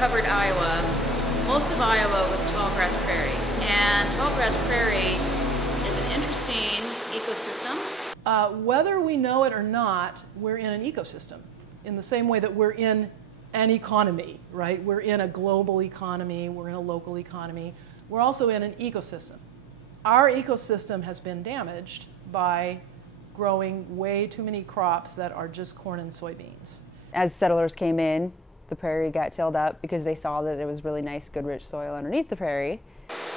covered Iowa, most of Iowa was tallgrass prairie. And tallgrass prairie is an interesting ecosystem. Whether we know it or not, we're in an ecosystem in the same way that we're in an economy, right? We're in a global economy, we're in a local economy. We're also in an ecosystem. Our ecosystem has been damaged by growing way too many crops that are just corn and soybeans. As settlers came in, the prairie got tilled up because they saw that it was really nice, good, rich soil underneath the prairie.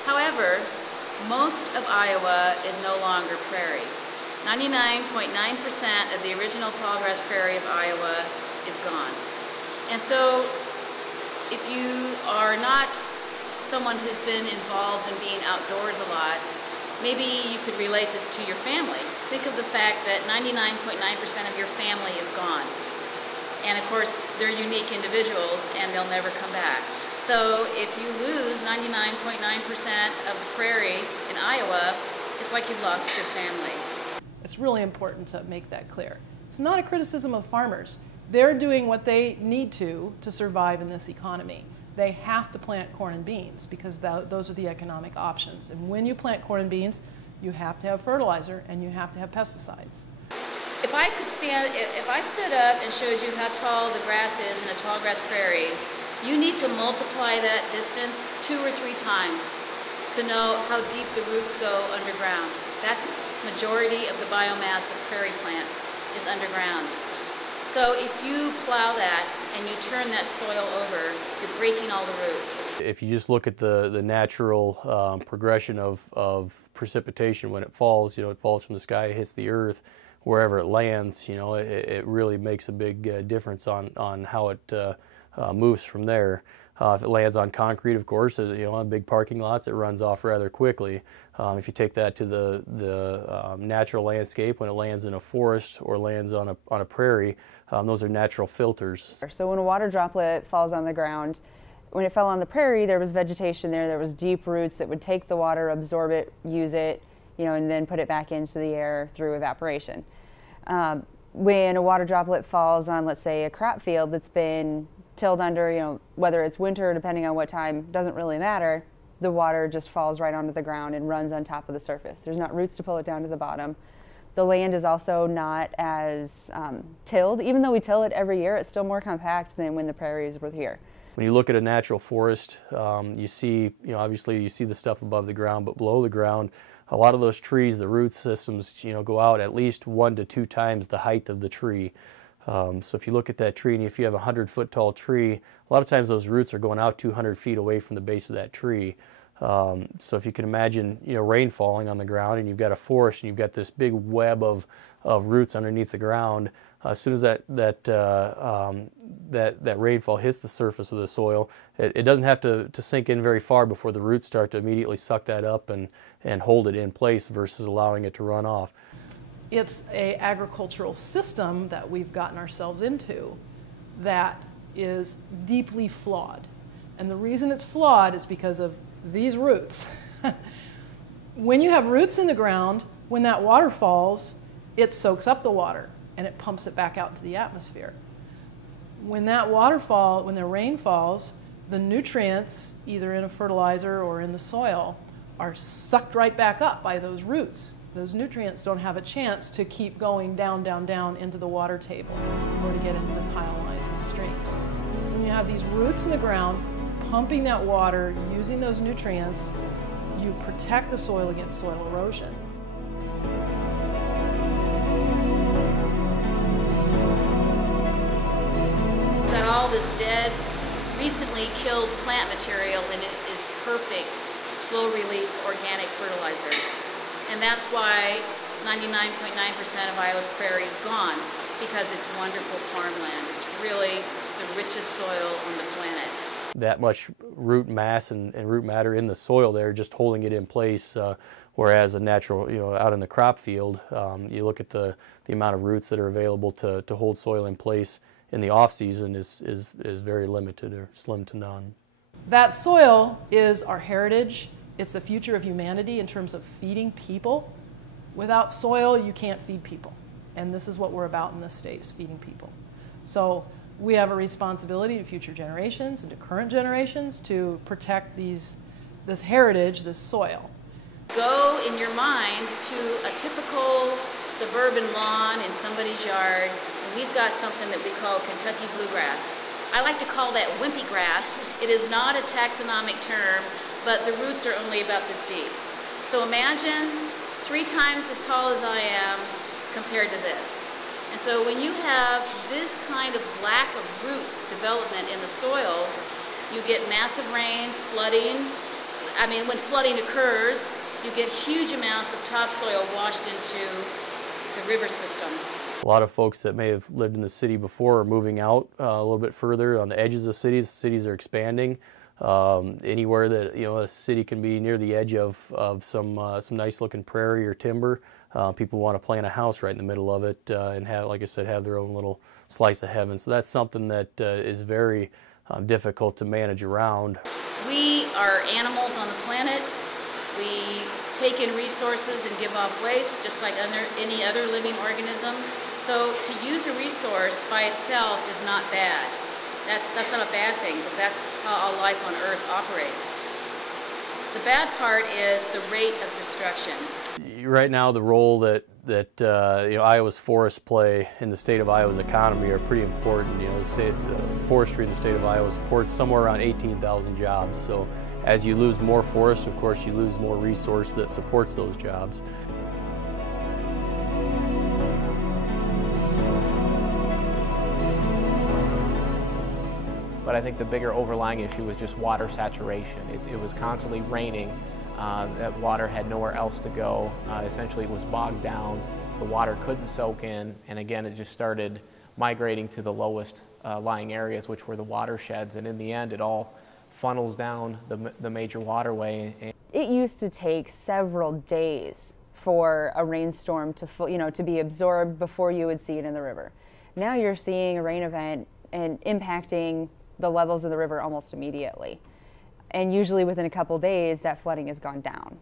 However, most of Iowa is no longer prairie. 99.9% of the original tallgrass prairie of Iowa is gone. And so if you are not someone who's been involved in being outdoors a lot, maybe you could relate this to your family. Think of the fact that 99.9% of your family is gone. And of course, they're unique individuals and they'll never come back. So if you lose 99.9% of the prairie in Iowa, it's like you've lost your family. It's really important to make that clear. It's not a criticism of farmers. They're doing what they need to survive in this economy. They have to plant corn and beans because those are the economic options. And when you plant corn and beans, you have to have fertilizer and you have to have pesticides. If I stood up and showed you how tall the grass is in a tallgrass prairie, you need to multiply that distance 2 or 3 times to know how deep the roots go underground. That's majority of the biomass of prairie plants is underground. So if you plow that and you turn that soil over, you're breaking all the roots. If you just look at the natural progression of precipitation when it falls, it falls from the sky, it hits the earth, wherever it lands, it really makes a big difference on how it moves from there. If it lands on concrete, of course, on big parking lots, it runs off rather quickly. If you take that to the natural landscape, when it lands in a forest or lands on a prairie, those are natural filters. So when a water droplet falls on the ground, when it fell on the prairie, there was vegetation there was deep roots that would take the water, absorb it, use it, and then put it back into the air through evaporation. When a water droplet falls on, let's say, a crop field that's been tilled under, whether it's winter, depending on what time, doesn't really matter, the water just falls right onto the ground and runs on top of the surface. There's not roots to pull it down to the bottom. The land is also not as tilled. Even though we till it every year, it's still more compact than when the prairies were here. When you look at a natural forest, you see, obviously you see the stuff above the ground, but below the ground, a lot of those trees, the root systems, go out at least 1 to 2 times the height of the tree. So if you look at that tree, and if you have a 100-foot tall tree, a lot of times those roots are going out 200 feet away from the base of that tree. So if you can imagine, rain falling on the ground, and you've got a forest, and you've got this big web of roots underneath the ground. As soon as that rainfall hits the surface of the soil, it doesn't have to sink in very far before the roots start to immediately suck that up and hold it in place versus allowing it to run off. It's an agricultural system that we've gotten ourselves into that is deeply flawed. And the reason it's flawed is because of these roots. When you have roots in the ground, when that water falls, it soaks up the water and it pumps it back out into the atmosphere. When the rain falls, the nutrients, either in a fertilizer or in the soil, are sucked right back up by those roots. Those nutrients don't have a chance to keep going down, down, down into the water table or to get into the tile lines and streams. When you have these roots in the ground, pumping that water, using those nutrients, you protect the soil against soil erosion. Got all this dead, recently killed plant material, and it is perfect slow-release organic fertilizer. And that's why 99.9% of Iowa's prairie is gone, because it's wonderful farmland. It's really the richest soil on the planet. That much root mass and root matter in the soil there, just holding it in place, whereas a natural, out in the crop field, you look at the amount of roots that are available to hold soil in place in the off-season is very limited or slim to none. That soil is our heritage. It's the future of humanity in terms of feeding people. Without soil, you can't feed people. And this is what we're about in this state, is feeding people. So we have a responsibility to future generations and to current generations to protect this heritage, this soil. Go in your mind to a typical suburban lawn in somebody's yard, and we've got something that we call Kentucky bluegrass. I like to call that wimpy grass. It is not a taxonomic term, but the roots are only about this deep. So imagine 3 times as tall as I am compared to this. And so when you have this kind of lack of root development in the soil, you get massive rains, flooding. I mean, when flooding occurs, you get huge amounts of topsoil washed into the river systems. A lot of folks that may have lived in the city before are moving out a little bit further on the edges of cities. Cities are expanding. Anywhere that a city can be near the edge of some nice looking prairie or timber, people want to plant a house right in the middle of it and have, like I said, have their own little slice of heaven. So that's something that is very difficult to manage around. We are animals on the planet. We take in resources and give off waste just like any other living organism. So to use a resource by itself is not bad. That's not a bad thing, because that's how all life on Earth operates. The bad part is the rate of destruction. Right now, the role that Iowa's forests play in the state of Iowa's economy are pretty important. The forestry in the state of Iowa supports somewhere around 18,000 jobs. So as you lose more forest, of course, you lose more resource that supports those jobs. But I think the bigger overlying issue was just water saturation. It was constantly raining. That water had nowhere else to go. Essentially, it was bogged down. The water couldn't soak in, and again, it just started migrating to the lowest lying areas, which were the watersheds. And in the end, it all funnels down the major waterway. It used to take several days for a rainstorm to be absorbed before you would see it in the river. Now you're seeing a rain event and impacting the levels of the river almost immediately. And usually within a couple days, that flooding has gone down.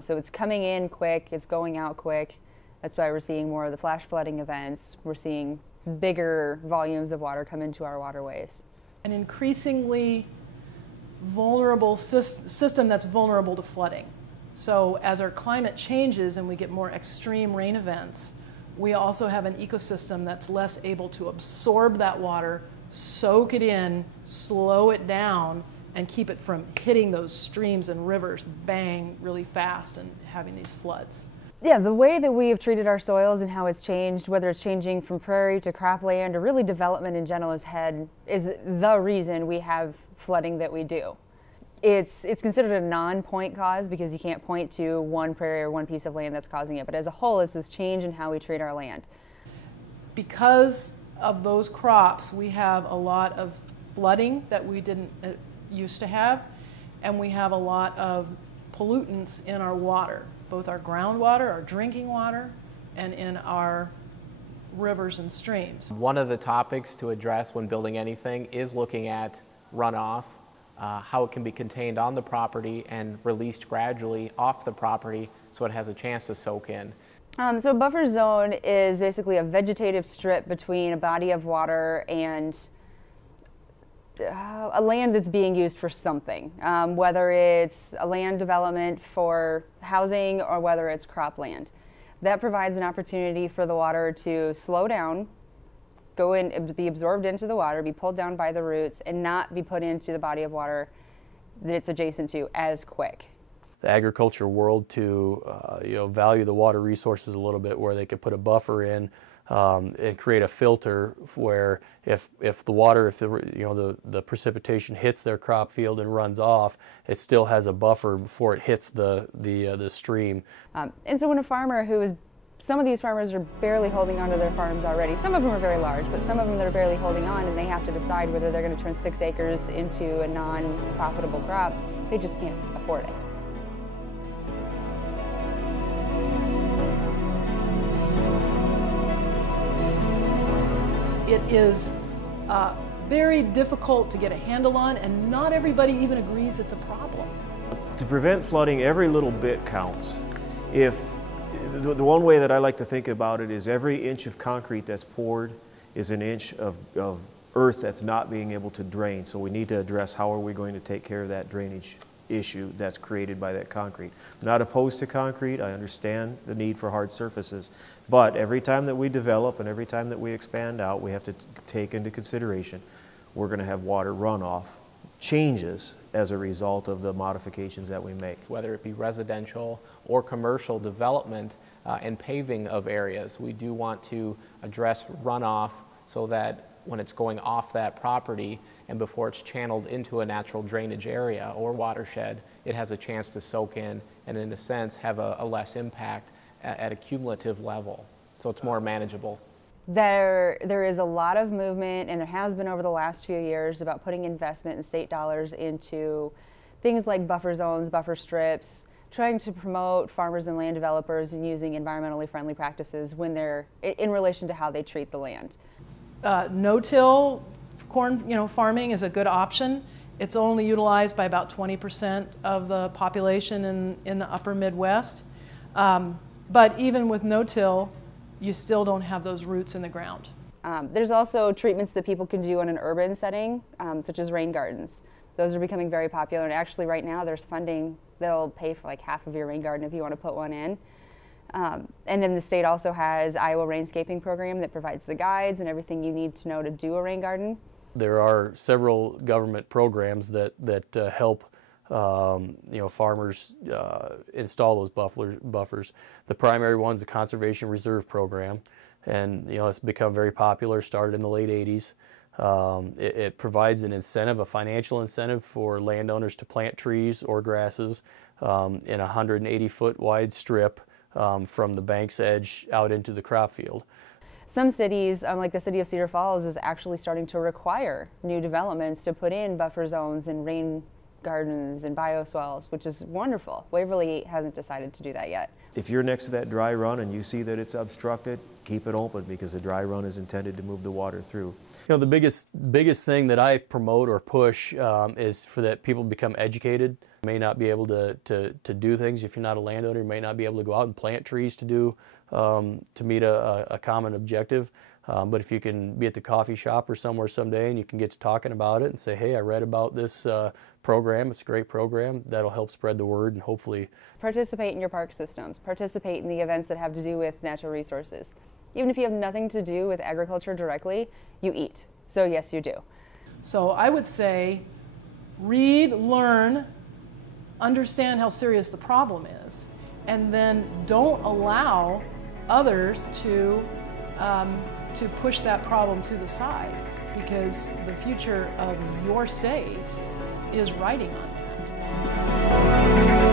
So it's coming in quick, it's going out quick. That's why we're seeing more of the flash flooding events. We're seeing bigger volumes of water come into our waterways. An increasingly vulnerable system that's vulnerable to flooding. So as our climate changes and we get more extreme rain events, we also have an ecosystem that's less able to absorb that water, soak it in, slow it down, and keep it from hitting those streams and rivers bang really fast and having these floods. Yeah, the way that we have treated our soils and how it's changed, whether it's changing from prairie to cropland or really development in general is the reason we have flooding that we do. It's considered a non-point cause because you can't point to one prairie or one piece of land that's causing it, but as a whole, it's this change in how we treat our land. Because of those crops, we have a lot of flooding that we didn't used to have, and we have a lot of pollutants in our water, both our groundwater, our drinking water, and in our rivers and streams. One of the topics to address when building anything is looking at runoff, how it can be contained on the property and released gradually off the property so it has a chance to soak in. So a buffer zone is basically a vegetative strip between a body of water and a land that's being used for something, whether it's a land development for housing or whether it's cropland. That provides an opportunity for the water to slow down, go in, be absorbed into the water, be pulled down by the roots, and not be put into the body of water that it's adjacent to as quick. The agriculture world to value the water resources a little bit, where they could put a buffer in and create a filter where if the precipitation hits their crop field and runs off, it still has a buffer before it hits the stream. And so when a farmer some of these farmers are barely holding on to their farms already. Some of them are very large, but some of them that are barely holding on, and they have to decide whether they're going to turn 6 acres into a non-profitable crop. They just can't afford it. It is very difficult to get a handle on, and not everybody even agrees it's a problem. To prevent flooding, every little bit counts. The one way that I like to think about it is every inch of concrete that's poured is an inch of earth that's not being able to drain. So we need to address how are we going to take care of that drainage issue that's created by that concrete. I'm not opposed to concrete. I understand the need for hard surfaces. But every time that we develop and every time that we expand out, we have to take into consideration we're going to have water runoff changes as a result of the modifications that we make. Whether it be residential or commercial development and paving of areas, we do want to address runoff so that when it's going off that property and before it's channeled into a natural drainage area or watershed, it has a chance to soak in and in a sense have a less impact at a cumulative level. So it's more manageable. There is a lot of movement, and there has been over the last few years, about putting investment and state dollars into things like buffer zones, buffer strips, trying to promote farmers and land developers and using environmentally friendly practices when they're in relation to how they treat the land. No-till corn, farming is a good option. It's only utilized by about 20% of the population in the upper Midwest. But even with no-till, you still don't have those roots in the ground. There's also treatments that people can do in an urban setting, such as rain gardens. Those are becoming very popular, and actually right now there's funding that'll pay for like half of your rain garden if you want to put one in. And then the state also has Iowa Rainscaping Program that provides the guides and everything you need to know to do a rain garden. There are several government programs that help farmers install those buffers. The primary one's the Conservation Reserve Program, and it's become very popular. Started in the late 80s. It provides an incentive, a financial incentive for landowners to plant trees or grasses in a 180-foot wide strip from the bank's edge out into the crop field. Some cities, like the city of Cedar Falls, is actually starting to require new developments to put in buffer zones and rain gardens and bioswales, which is wonderful. Waverly hasn't decided to do that yet. If you're next to that dry run and you see that it's obstructed, keep it open, because the dry run is intended to move the water through. The biggest thing that I promote or push is for that people become educated. You may not be able to do things if you're not a landowner. You may not be able to go out and plant trees to meet a common objective. But if you can be at the coffee shop or somewhere someday and you can get to talking about it and say, hey, I read about this program, it's a great program, that'll help spread the word and hopefully... Participate in your park systems. Participate in the events that have to do with natural resources. Even if you have nothing to do with agriculture directly, you eat. So yes, you do. So I would say read, learn, understand how serious the problem is, and then don't allow others to push that problem to the side, because the future of your state is riding on that.